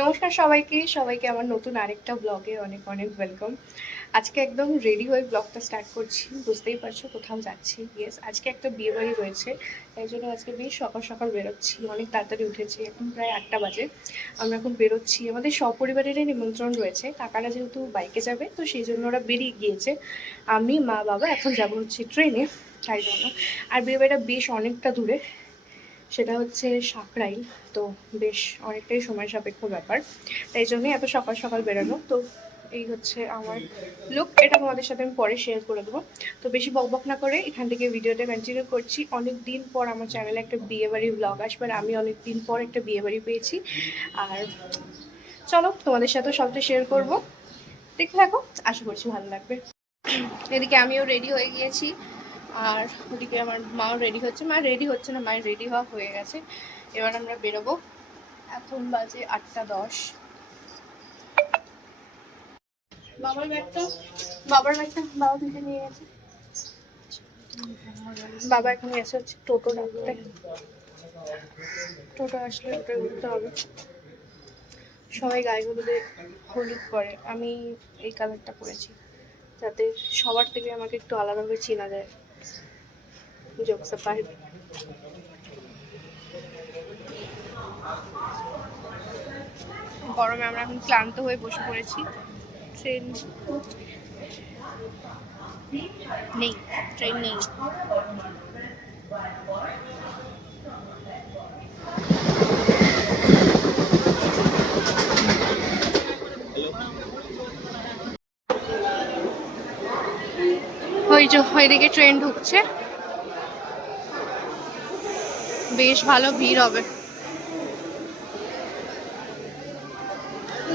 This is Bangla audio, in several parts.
নমস্কার সবাইকে আমার নতুন আরেকটা ব্লগে অনেক অনেক ওয়েলকাম। আজকে একদম রেডি হয়ে ব্লগটা স্টার্ট করছি, বুঝতেই পারছো কোথাও যাচ্ছি। ইয়েস, আজকে একটা বিয়ে বাড়ি রয়েছে, তাই জন্য আজকে বেশ সকাল সকাল বেরোচ্ছি। অনেক তাড়াতাড়ি উঠেছি, এখন প্রায় 8টা বাজে। আমরা এখন বেরোচ্ছি, আমাদের সপরিবারেরই নিমন্ত্রণ রয়েছে। কাকারা যেহেতু বাইকে যাবে তো সেই জন্য ওরা বেরিয়ে গিয়েছে। আমি, মা, বাবা এখন যাবো হচ্ছে ট্রেনে, তাই জন্য। আর বিয়ে বাড়িটা বেশ অনেকটা দূরে, সেটা হচ্ছে সাকরাইল, তো বেশ অনেকটাই সময় সাপেক্ষ ব্যাপার, তাই জন্যই এত সকাল সকাল বেরোনো। তো এই হচ্ছে আমার লুক, এটা তোমাদের সাথে আমি পরে শেয়ার করে দেবো। তো বেশি বকবক না করে এখান থেকে ভিডিওটা কন্টিনিউ করছি। অনেক দিন পর আমার চ্যানেলে একটা বিয়েবাড়ির ব্লগ আসবে, আর আমি অনেক দিন পর একটা বিয়েবাড়ি পেয়েছি। আর চলো তোমাদের সাথে সবটা শেয়ার করবো, দেখতে থাকো, আশা করছি ভালো লাগবে। এদিকে আমিও রেডি হয়ে গিয়েছি, আর ওদিকে আমার মাও রেডি হচ্ছে। মা রেডি হচ্ছে না, মায়ের রেডি হওয়া হয়ে গেছে। এবার আমরা বেরোবো, এখন বাজে 8টা 10। বাবার ব্যাগটা বাবা দিতে নিয়ে গেছে। বাবা এখন গেছে হচ্ছে টোটো ডাকতে, টোটো আসলে টোটো উঠতে হবে। সবাই গায়ে হলুদে হলুদ পরে, আমি এই কালারটা পরেছি যাতে সবার থেকে আমাকে একটু আলাদাভাবে চেনা যায়। জোকস অ্যাপার্ট, গরমে আমরা এখন ক্লান্ত হয়ে বসে পড়েছি। ট্রেন নেই, ট্রেন নেই। ওই যে ওইদিকে ট্রেন ঢুকছে, বেশ ভালো ভিড় হবে।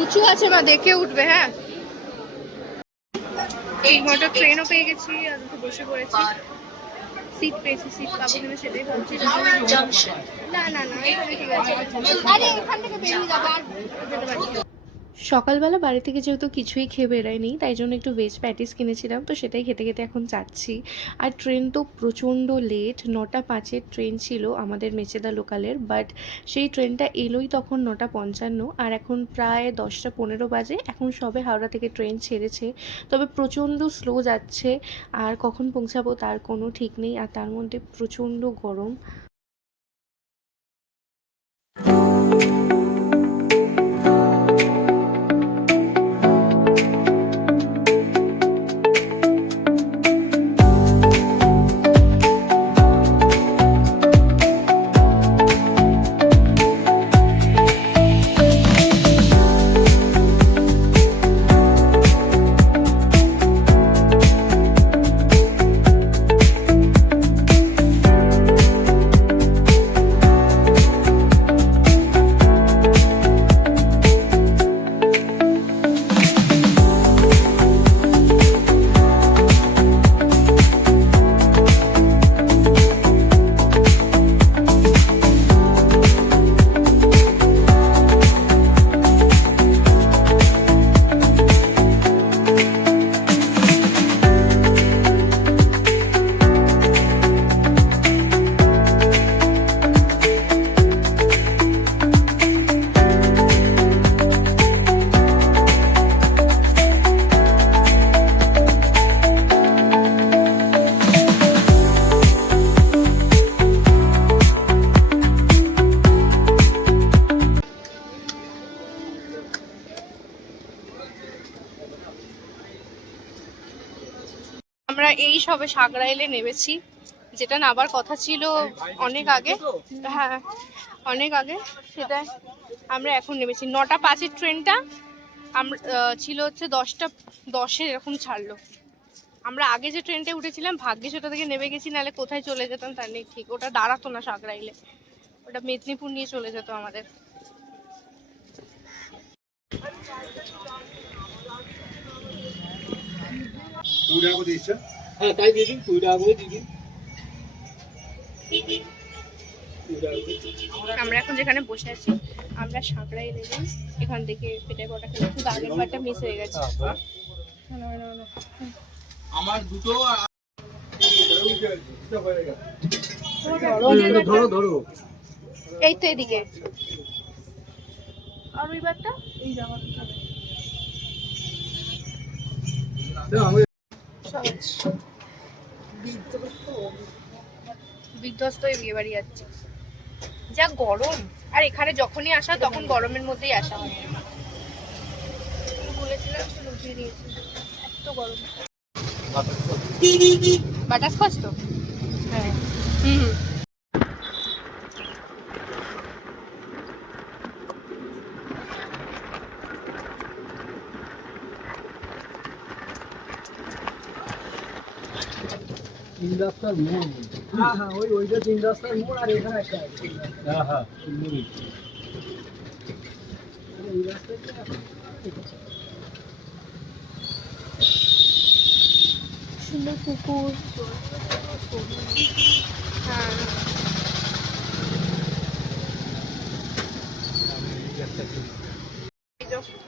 উঁচু আছে, মা দেখে উঠবে। হ্যাঁ, এই মতো ট্রেনও পেয়ে গেছি, আর বসে পড়েছি, সিট পেয়েছি। সিট পাবো কিনা সেটাই ভাবছি। না না না, এখানে ঠিক আছে। আরে এখান থেকে বেরিয়ে যাবো, আর যেতে পারছি না। সকালবেলা বাড়ি থেকে যেহেতু কিছুই খেয়ে বেরোয়নি, তাই জন্য একটু ভেজ প্যাটিস কিনেছিলাম, তো সেটাই খেতে খেতে এখন যাচ্ছি। আর ট্রেন তো প্রচণ্ড লেট, 9টা 5-এর ট্রেন ছিল আমাদের মেচেদা লোকালের, বাট সেই ট্রেনটা এলোই তখন 9টা 55, আর এখন প্রায় 10টা 15 বাজে। এখন সবে হাওড়া থেকে ট্রেন ছেড়েছে, তবে প্রচণ্ড স্লো যাচ্ছে, আর কখন পৌঁছাবো তার কোনো ঠিক নেই। আর তার মধ্যে প্রচণ্ড গরম। আমরা এই সবে সাকরাইলে নেমেছি, যেটা নামার কথা ছিল অনেক আগে। হ্যাঁ, অনেক আগে, সেটা আমরা এখন নেমেছি। 9টা 5-এর ট্রেনটা আমরা ছিল হচ্ছে 10টা 10 এরকম ছাড়লো। আমরা আগে যে ট্রেনটা উঠেছিলাম ভাগ্যে সেটা থেকে নেমে গেছি, নাহলে কোথায় চলে যেতাম তার নেই ঠিক। ওটা দাঁড়াতো না সাকরাইলে, ওটা মেদিনীপুর নিয়ে চলে যেত আমাদের। হ্যাঁ তাই দিয়ে দিন, 20 টাকা করে দিয়ে দিন। আমরা এখন যেখানে বসে আছি আমরা সাঁকড়াই নেবেন, এখান থেকে পেটাই পটা খেলে শুধু আগের বারটা মিস হয়ে গেছে। আমার দুটো ধরো ধরো। এই তো এদিকে আর ওই বারটা এই জায়গাটা বিধ্বস্ত হয়ে বিয়ে বাড়ি যাচ্ছে, যা গরম। আর এখানে যখনই আসা তখন গরমের মধ্যেই আসা হয়, বলেছিলাম তো রুটি দিয়েছি, এত গরম। বাটারস্কচ তো, হ্যাঁ হুম। তিন রাস্তার মোড়। হ্যাঁ হ্যাঁ, ওইটা তিন রাস্তার মোড়, আর এখানে একটা আছে। হ্যাঁ হ্যাঁ, এই রাস্তাটা সুন্দর পুকুর। হ্যাঁ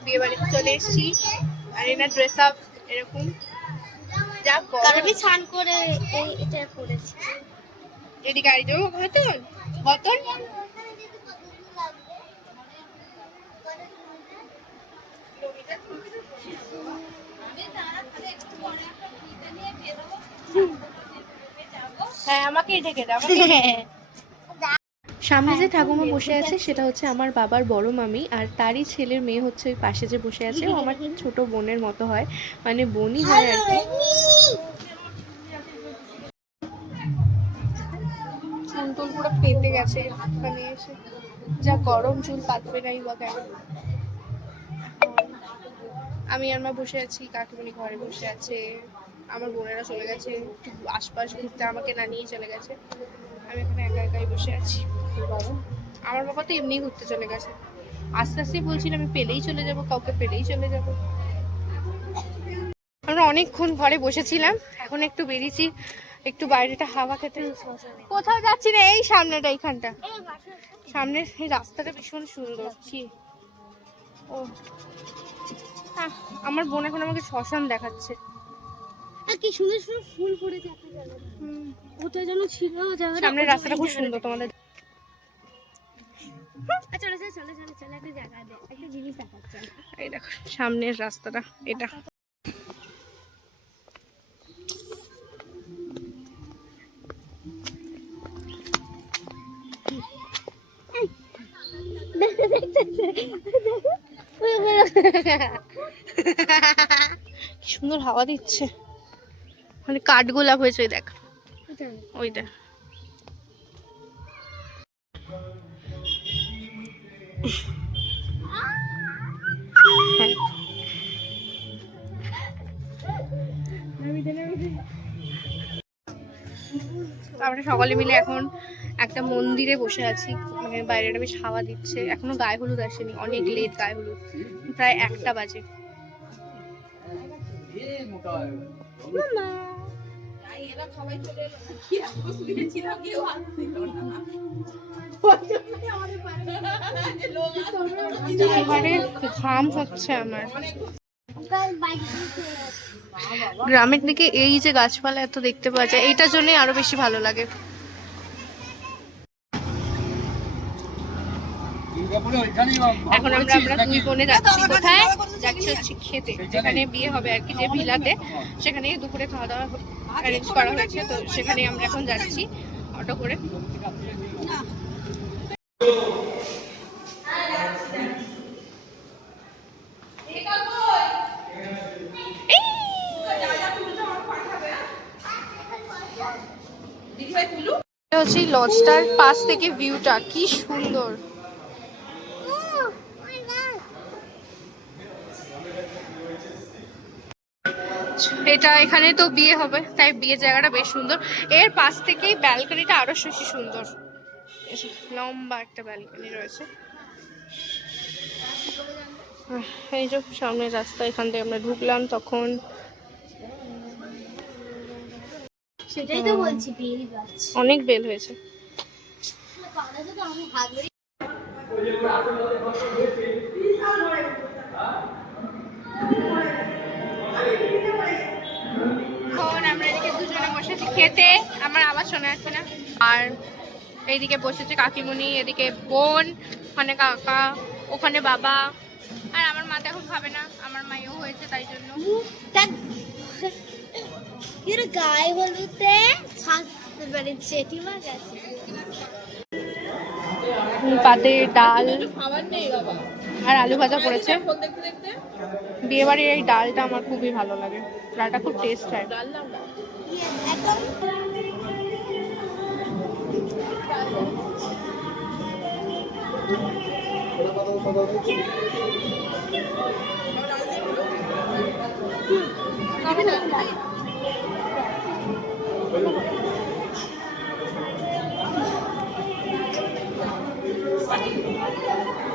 বিয়ে বাড়িতে চলে এসেছি, আর এনা ড্রেস আপ এরকম, যা আমি স্নান করে এটা পরেছি। এদিকে গাড়ি যাবো বতন বতন। হ্যাঁ আমাকেই ঢেকে দাও। সামনে যে ঠাকুমা বসে আছে সেটা হচ্ছে আমার বাবার বড় মামি, আর তারই ছেলের মেয়ে হচ্ছে ওই পাশে যে বসে আছে, ও আমার ছোট বোনের মতো হয়, মানে বোনই হয় আর কি। চুল টুল পুরো পেতে গেছে এখানে এসে, যা গরম, চুল পাতবে নাই বা কেন। আমি আর মা বসে আছি, কাকিমণি ঘরে বসে আছে, আমার বোনেরা চলে গেছে একটু আশপাশ ঘুরতে, আমাকে না নিয়ে চলে গেছে, আমি এখানে একা একাই বসে আছি। আমার বাবা তো এমনি ঘুরতে চলে গেছে, আস্তে আস্তে বলছিল আমি পেলেই চলে যাব, কাউকে পেলেই চলে যাব। আমরা অনেকক্ষণ ঘরে বসেছিলাম, এখন একটু বেরিয়েছি একটু বাইরেটা হাওয়া খেতে। কোথাও যাচ্ছি না, এই সামনেটা, এইখানটা সামনের এই রাস্তাটা ভীষণ সুন্দর। কি ও আমার বোন এখন আমাকে শ্মশান দেখাচ্ছে। কি সুন্দর সুন্দর ফুল পড়েছে, কোথায় যেন ছিল জায়গাটা। সামনের রাস্তাটা খুব সুন্দর তোমাদের। চলে চলে চলে চলে চলে, একটা জায়গা দে, একটা জিনিস দেখাচ্ছে। এই দেখো সামনের রাস্তাটা এটা। কি সুন্দর হাওয়া দিচ্ছে, মানে কাঠগোলাপ হয়েছে ওই দেখ, ওইটা। আমরা সকলে মিলে এখন একটা মন্দিরে বসে আছি, মানে বাইরেটা বেশ হাওয়া দিচ্ছে, এখনো গায়ে হলুদ আসেনি, অনেক লেট গায়ে হলুদ, প্রায় 1টা বাজে। ঘাম হচ্ছে আমার। গ্রামের দিকে এই যে গাছপালা এত দেখতে পাওয়া যায়, এইটার জন্যই আরো বেশি ভালো লাগে। এখন আমরা দুই বোনে যাচ্ছি কোথায়, যাচ্ছি হচ্ছে খেতে, যেখানে বিয়ে হবে আর কি, যে ভিলাতে, সেখানে দুপুরে খাওয়া দাওয়া অ্যারেঞ্জ করা হয়েছে, তো সেখানে আমরা এখন যাচ্ছি অটো করে। এটা হচ্ছে লজটার পাশ থেকে ভিউটা কি সুন্দর। এটা এখানে তো বিয়ে হবে, তাই বিয়ের জায়গাটা বেশ সুন্দর, এর পাশ থেকেই ব্যালকনিটা আরো বেশি সুন্দর, লম্বা একটা ব্যালকনি রয়েছে। এই যে সামনের রাস্তা, এখান থেকে আমরা ঢুকলাম তখন। সেটাই তো বলছি, বেল গাছ। অনেক বেল হয়েছে। পাড়াতে তো আমি হাত ধরে এখন আমরা এদিকে দুজনে বসেছি খেতে, আমার আওয়াজ শোনা যাচ্ছে না। আর এইদিকে বসেছে কাকিমুনি, এদিকে বোন, ওখানে কাকা, ওখানে বাবা। আর আমার মা তো এখন খাবে না, আমার মায়েও হয়েছে তাই জন্য। এর গায়ে হলুদে ছাড়তে পারে জেঠিমা গেছে। পাতে ডাল আর আলু ভাজা করেছে। বিয়ে বাড়ির এই ডালটা আমার খুবই ভালো লাগে, ডালটা খুব টেস্ট হয়। একদম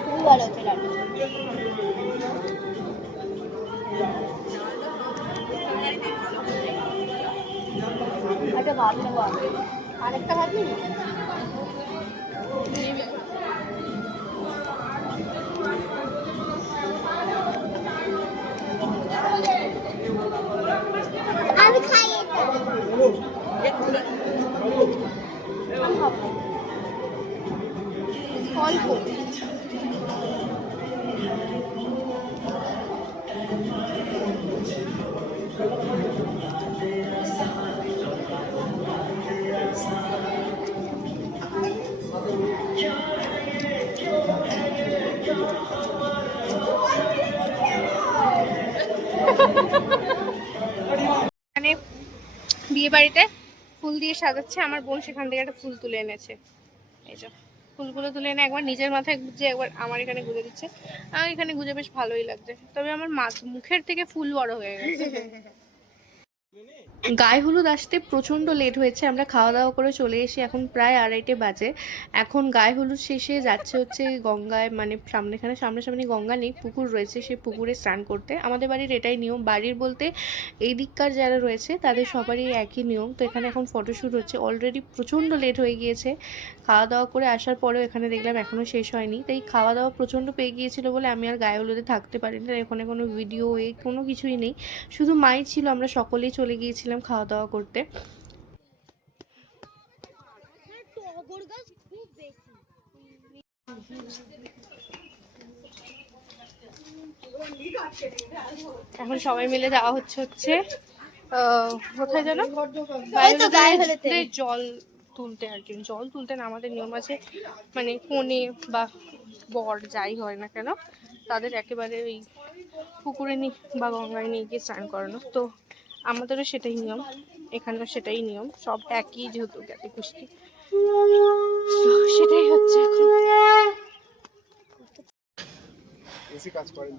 খুব ভালো হচ্ছে ডালটা। একটা ভাত নেবো, আরেকটা ভাত নেবো। আমি খাই অল্প। মানে বিয়ে বাড়িতে ফুল দিয়ে সাজাচ্ছে, আমার বোন সেখান থেকে একটা ফুল তুলে এনেছে। এই যে ফুলগুলো তুলে এনে একবার নিজের মাথায় গুঁজে একবার আমার এখানে গুঁজে দিচ্ছে। আমার এখানে গুঁজে বেশ ভালোই লাগছে, তবে আমার মুখের থেকে ফুল বড় হয়ে গেছে। গায়ে হলুদ আসতে প্রচণ্ড লেট হয়েছে, আমরা খাওয়া দাওয়া করে চলে এসে এখন প্রায় 2:30 বাজে। এখন গায়ে হলুদ শেষে যাচ্ছে হচ্ছে গঙ্গায়, মানে সামনাসামনি গঙ্গা নেই, পুকুর রয়েছে, সেই পুকুরে স্নান করতে। আমাদের বাড়ির এটাই নিয়ম, বাড়ির বলতে এই দিককার যারা রয়েছে তাদের সবারই একই নিয়ম। তো এখানে এখন ফটোশ্যুট হচ্ছে, অলরেডি প্রচণ্ড লেট হয়ে গিয়েছে। খাওয়া দাওয়া করে আসার পরেও এখানে দেখলাম এখনও শেষ হয়নি, তাই খাওয়া দাওয়া প্রচণ্ড পেয়ে গিয়েছিল বলে আমি আর গায়ে হলুদে থাকতে পারিনি। এখানে কোনো ভিডিও কোনো কিছুই নেই, শুধু মাই ছিল, আমরা সকলেই চলে গিয়েছিলাম খাওয়া দাওয়া করতে। টগর গাছ খুব বেশি। এখন সবাই মিলে যাওয়া হচ্ছে কোথায় যেন গায়ে হলুদে জল তুলতে আর কি। জল তুলতে না, আমাদের নিয়ম আছে, মানে কনে বা বর যাই হয় না কেন তাদের একেবারে ওই পুকুরে নিয়ে বা গঙ্গায় নিয়ে গিয়ে স্নান করানো। তো আমাদেরও সেটাই নিয়ম, এখানেও সেটাই নিয়ম, সব একই যেহেতু জ্ঞাতি কুষ্টি, সেটাই হচ্ছে এখন। বেশি কাজ করেন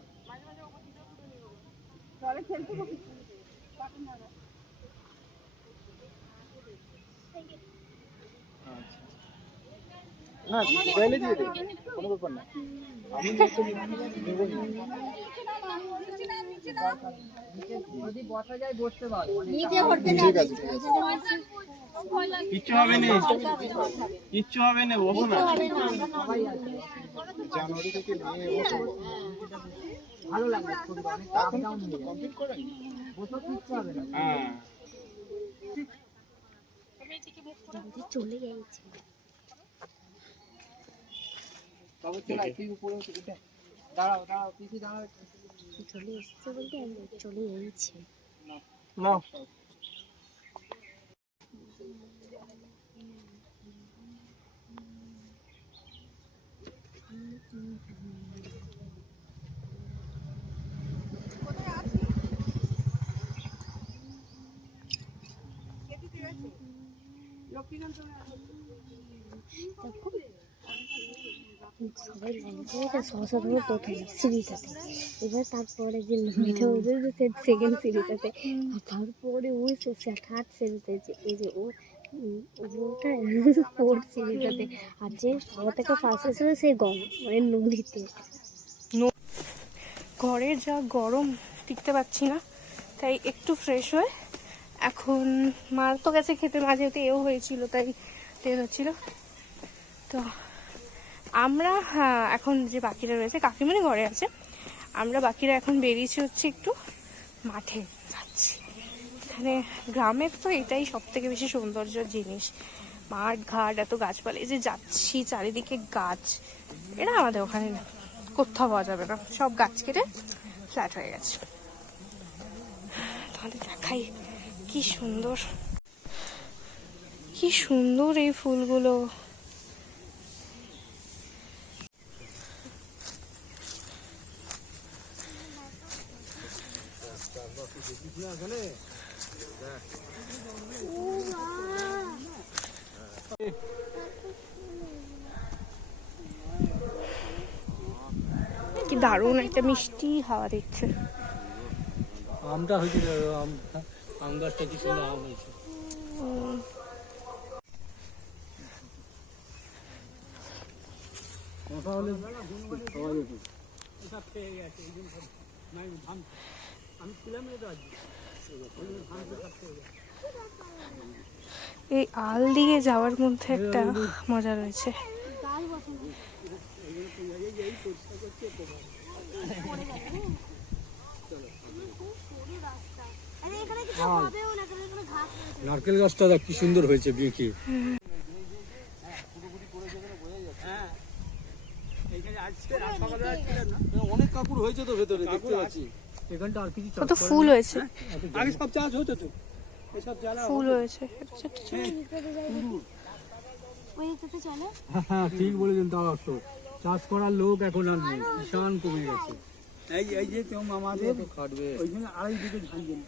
না, চাইলে দিয়ে দেবে, কোনো ব্যাপার না। আমি যদি বসা যায় বসতে পারবো, নিচে ভরতে না। কিচ্ছু হবে না, কিচ্ছু হবে না, বসো না। জানুয়ারি থেকে নিয়ে বসে ভালো লাগে, অনেক আপ ডাউন কমপ্লিট করেন, বসে কিচ্ছু হবে না। হ্যাঁ, চলে গেছে। তবে চলে তুই উপরে উঠে দাঁড়াও দাঁড়াও, পিছু দাঁড়াও। চলে এসছে বলতে আমি চলে গেছি। না সবাই শশা ধরে প্রথম সিরিজটাতে, এবার তারপরে যে নয়টা বছর সেকেন্ড সিরিজটাতে, আর তারপরে ওই থার্ড সিরিজে এই যে ওটা ফোর্থ সিরিজটাতে, আর যে সবার থেকে ফার্স্ট ছিল সে মানে নদীতে। ঘরে যা গরম টিকতে পারছি না, তাই একটু ফ্রেশ হয়ে এখন মার তো গেছে খেতে, মাঝে এও হয়েছিল তাই তেল হচ্ছিল। তো আমরা এখন যে বাকিরা রয়েছে, কাকিমণি ঘরে আছে, আমরা বাকিরা এখন বেরিয়েছি হচ্ছে একটু মাঠে যাচ্ছি। এখানে গ্রামের তো এটাই সব থেকে বেশি সৌন্দর্য জিনিস, মাঠ ঘাট এত গাছপালা, এই যে যাচ্ছি চারিদিকে গাছ, এটা আমাদের ওখানে কোথাও পাওয়া যাবে না, সব গাছ কেটে ফ্ল্যাট হয়ে গেছে। তাহলে দেখাই কি সুন্দর, কি সুন্দর এই ফুলগুলো। কি দারুণ একটা মিষ্টি হাওয়া দিচ্ছে। আমটা হয়েছিল, আম গাছটা কি সুন্দর আম হয়েছে। এই আল দিয়ে যাওয়ার মধ্যে একটা মজা রয়েছে। নারকেল গাছটা দেখ কি সুন্দর হয়েছে বিয়ে। অনেক কাকুর হয়েছে তো ভেতরে দেখতে পাচ্ছি। এখানটা আর কিছু কত ফুল হয়েছে, আগে সব চাষ হতো তো, এসব জ্বালা ফুল হয়েছে। হ্যাঁ ঠিক বলেছেন। তাও একটু চাষ করার লোক এখন আর নেই, কিষান কমে গেছে। এই যে তুমি আমাদের খাটবে ওই জন্য আড়াই দিকে ঝাড়বেন।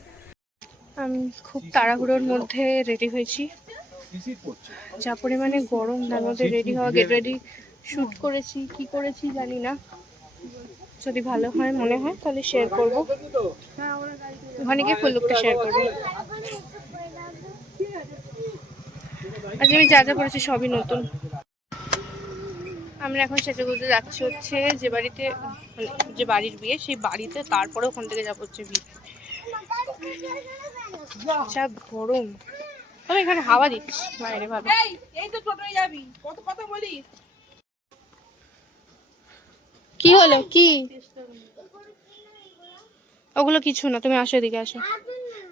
আমি খুব তাড়াহুড়োর মধ্যে রেডি হয়েছি, যা পরিমাণে গরম তার মধ্যে রেডি হওয়া, গেট রেডি শুট করেছি, কি করেছি জানি না। যদি ভালো হয় মনে হয় তাহলে শেয়ার করবো, ওখানে গিয়ে ফুল লুকটা শেয়ার করবো। আজ আমি যা যা করেছি সবই নতুন। আমরা এখন সেজেগুজে যাচ্ছি হচ্ছে যে বাড়িতে, মানে যে বাড়ির বিয়ে সেই বাড়িতে, তারপরে ওখান থেকে যাবো হচ্ছে বিয়ে। যা গরম, তবে এখানে হাওয়া দিচ্ছি বাইরে ভালো। কি হলো কি? ওগুলো কিছু না, তুমি আসো এদিকে আসো,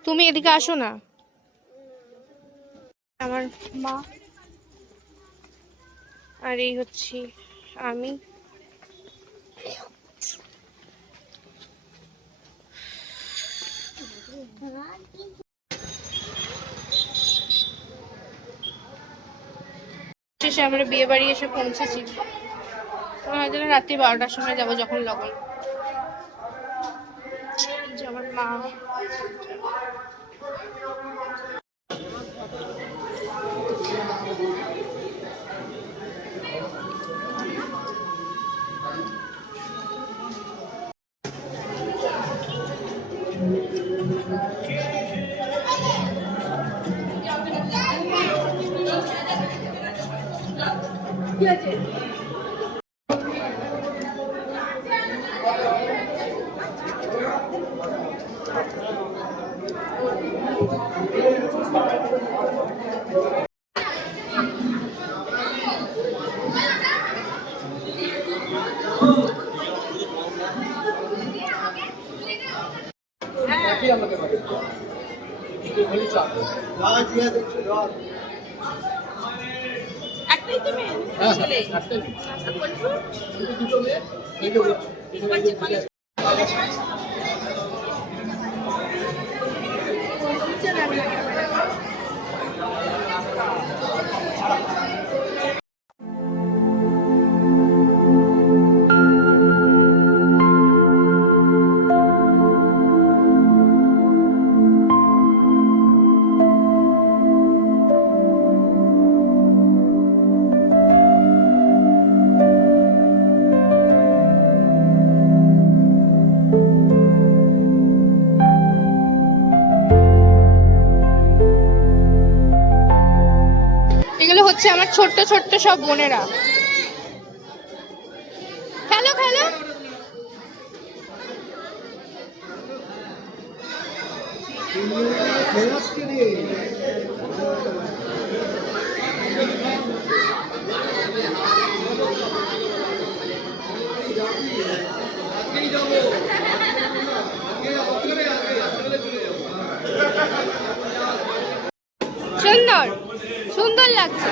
তুমি এদিকে আসো না। আমার মা আর এই হচ্ছি আমি। শেষে আমরা বিয়ে বাড়ি এসে পৌঁছেছি। হয়তো রাত্রি 12টার সময় যাবো, যখন লগন। আমার মা কি আছে? একটাই তো মেয়ে, ছেলে দুটো মেয়ে, হচ্ছে আমার ছোট্ট ছোট্ট সব বোনেরা। খেলো খেলো। সুন্দর সুন্দর লাগছে।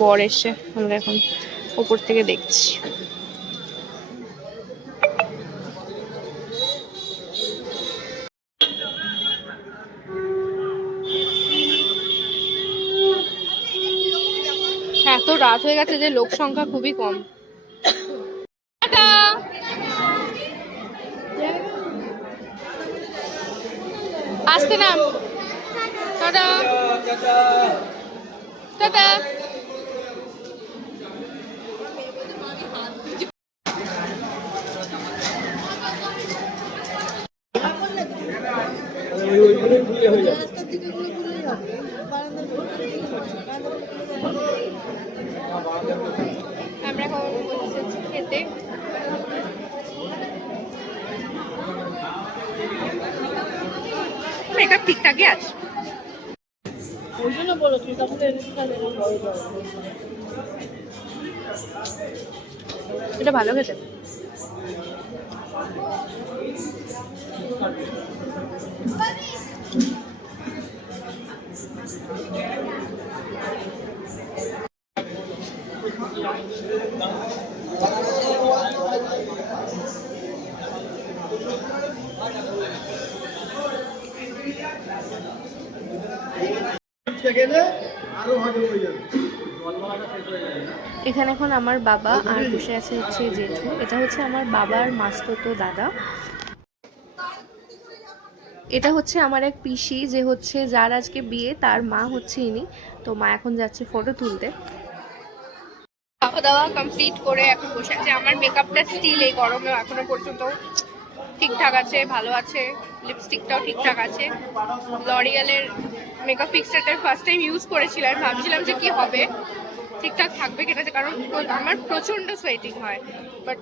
বর এসে আমরা এখন উপর থেকে দেখছি। এত রাত হয়ে গেছে যে লোক সংখ্যা খুবই কম। টাটা। আসতে না। Tata tata. আমরা এখন বসেছি খেতে। মেকআপ ঠিকঠাকই আছে। এটা ভালো খেতে। এখানে এখন আমার বাবা আর বসে আছে হচ্ছে জেঠু। এটা হচ্ছে আমার বাবার মাস্তুতো দাদা। এটা হচ্ছে আমার এক পিসি, যে হচ্ছে যার আজকে বিয়ে, তার মা হচ্ছে ইনি। তো মা এখন যাচ্ছে ফটো তুলতে। খাওয়া দাওয়া কমপ্লিট করে এখন বসে আছে। আমার মেকআপটা স্টিল এই গরমে এখনো পর্যন্ত ঠিকঠাক আছে, ভালো আছে। লিপস্টিকটাও ঠিকঠাক আছে। লরিয়ালের মেকআপ ফিক্সারটা ফার্স্ট টাইম ইউজ করেছিলাম, ভাবছিলাম যে কি হবে, ঠিকঠাক থাকবে কিনা, কারণ আমার প্রচন্ড সোয়েটিং হয়, বাট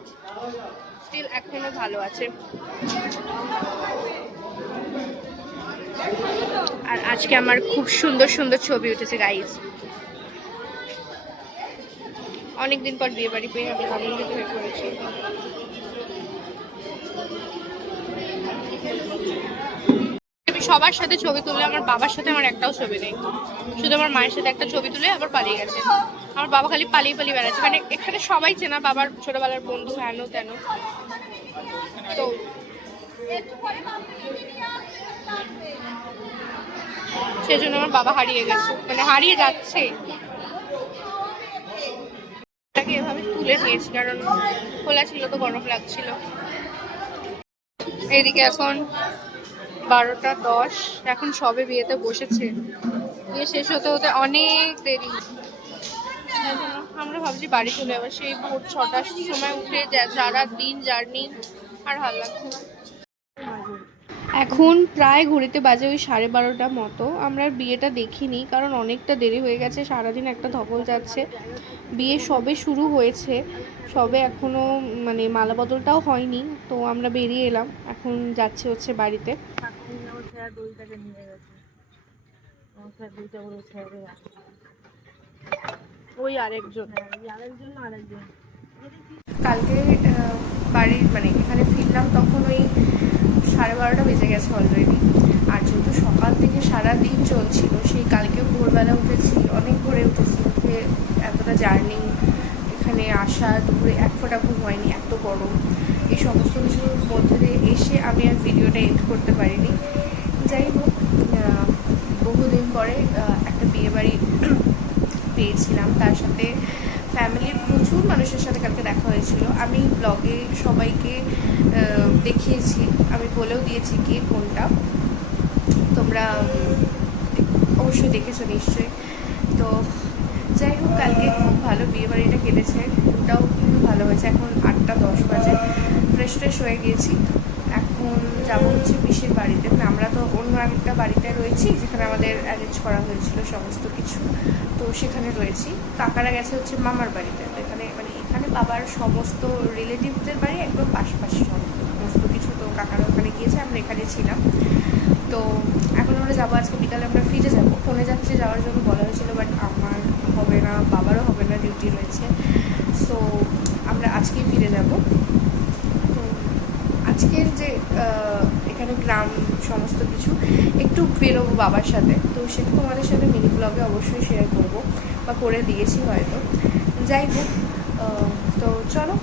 স্টিল এখনো ভালো আছে। আর আজকে আমার খুব সুন্দর সুন্দর ছবি উঠেছে গাইস। অনেকদিন পর বিয়ে বাড়ি পেয়ে আমি আনন্দিত হয়ে পড়েছি। আমি সবার সাথে ছবি তুললে, আমার বাবার সাথে আমার একটাও ছবি নেই। শুধু আমার মায়ের সাথে একটা ছবি তুলে আবার পালিয়ে গেছে। আমার বাবা খালি পালিয়ে পালিয়ে বেড়াচ্ছে, মানে এখানে সবাই চেনা, বাবার ছোটবেলার বন্ধু, হেন তেন। তো সেজন্য আমার বাবা হারিয়ে গেছে, মানে হারিয়ে যাচ্ছে। এটাকে এভাবে তুলে নিয়েছি কারণ খোলা ছিল তো গরম লাগছিল। এইদিকে এখন 12টা 10, এখন সবে বিয়েতে বসেছে। বিয়ে শেষ হতে হতে অনেক দেরি। আমরা ভাবছি বাড়ি চলে যাবো, সেই ভোর 6টার সময় উঠে সারা দিন জার্নি, আর ভালো লাগছে না। এখন প্রায় ঘড়িতে বাজে ওই 12:30 মতো। আমরা বিয়েটা দেখিনি কারণ অনেকটা দেরি হয়ে গেছে, সারাদিন একটা ধকল যাচ্ছে। বিয়ে সবে শুরু হয়েছে, সবে এখনো মানে মালা বদলটাও হয়নি। তো আমরা বেরিয়ে এলাম, এখন যাচ্ছে হচ্ছে বাড়িতে। ওই আরেকজন কালকে বাড়ির মানে এখানে ফিরলাম তখন ওই 12:30 বেজে গেছে অলরেডি। আর যেহেতু সকাল থেকে সারা দিন চলছিল, সেই কালকেও ভোরবেলা উঠেছি, অনেক ভোরে উঠেছি, উঠে এতটা জার্নি, এখানে আসা, দুপুরে এক ফোঁটা ঘুম হয়নি, এত গরম। এই সমস্ত কিছুর মধ্যে দিয়ে এসে আমি আর ভিডিওটা এডিট করতে পারিনি। যাই হোক, বহুদিন পরে একটা বিয়েবাড়ি পেয়েছিলাম, তার সাথে ফ্যামিলির প্রচুর মানুষের সাথে কালকে দেখা হয়েছিল। আমি ব্লগে সবাইকে দেখিয়েছি, আমি বলেও দিয়েছি কে কোনটা, তোমরা অবশ্যই দেখেছো নিশ্চয়ই। তো যাই হোক, কালকে খুব ভালো বিয়েবাড়িটা কেটেছে, ওটাও খুবই ভালো হয়েছে। এখন 8টা 10 বাজে, প্রায় ফ্রেশ ট্রেশ হয়ে গিয়েছি। এখন যাবো হচ্ছে পিসির বাড়িতে, মানে আমরা তো অন্য আরেকটা বাড়িতে রয়েছি যেখানে আমাদের অ্যারেঞ্জ করা হয়েছিল সমস্ত কিছু, তো সেখানে রয়েছি। কাকারা গেছে হচ্ছে মামার বাড়িতে, তো এখানে মানে এখানে বাবার সমস্ত রিলেটিভদের বাড়ি একদম পাশাপাশি সমস্ত কিছু, তো কাকারা ওখানে গিয়েছে, আমরা এখানে ছিলাম। তো এখন আমরা যাবো, আজকে বিকালে আমরা ফিরে যাবো। ফোনে যাত্রী যাওয়ার জন্য বলা হয়েছিল, বাট আমার হবে না, বাবারও হবে না, ডিউটি রয়েছে। সো আমরা আজকেই ফিরে যাব। তো আজকের যে এখানে গ্রাম সমস্ত কিছু একটু বেরোবো বাবার সাথে, তো সেটা তোমাদের সাথে মিনি ব্লগে অবশ্যই শেয়ার করবো, বা করে দিয়েছি হয়তো। যাই হোক, তো চলো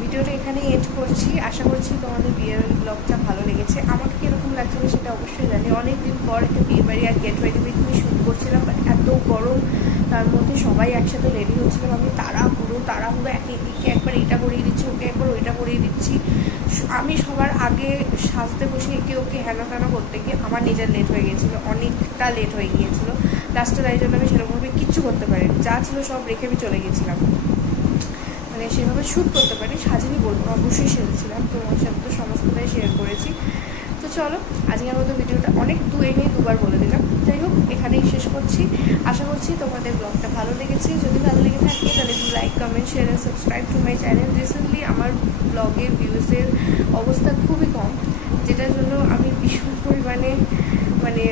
ভিডিওটা এখানে এন্ড করছি। আশা করছি তোমাদের বিয়ের ব্লগটা ভালো লেগেছে। আমাকে কীরকম লাগছিল সেটা অবশ্যই জানি। অনেক দিন পর একটা বিয়ে বাড়ি আর গেট ওয়েডিং আমি শ্যুট করছিলাম, বাট এত গরম, তার মধ্যে সবাই একসাথে রেডি হচ্ছিলাম। আমি তাড়াহুড়ো একে একে একবার এটা করিয়ে দিচ্ছি, ওকে একবার ওইটা করিয়ে দিচ্ছি। আমি সবার আগে সাজতে বসে একে ওকে হেনা তেনা করতে গিয়ে আমার নিজের লেট হয়ে গিয়েছিলো, অনেকটা লেট হয়ে গিয়েছিলো। লাস্টে তাই জন্য আমি সেরকমভাবে কিচ্ছু করতে পারিনি, যা ছিল সব রেখে আমি চলে গেছিলাম, মানে সেভাবে শ্যুট করতে পারি। সাজিনি বলবো, অবশ্যই সেরেছিলাম, তো ওর সাথে তো সমস্তটাই শেয়ার করেছি। তো চলো আজকের মতো ভিডিওটা অনেক এনে দুবার বলে দিলাম। যাই হোক, এখানেই শেষ করছি। আশা করছি তোমাদের ব্লগটা ভালো লেগেছে। যদি ভালো লেগে থাকে তাহলে like, comment, share and subscribe to my channel. Recently আমার ব্লগের ভিউজের অবস্থা খুবই কম, যেটার জন্য আমি ভীষণ পরিমাণে মানে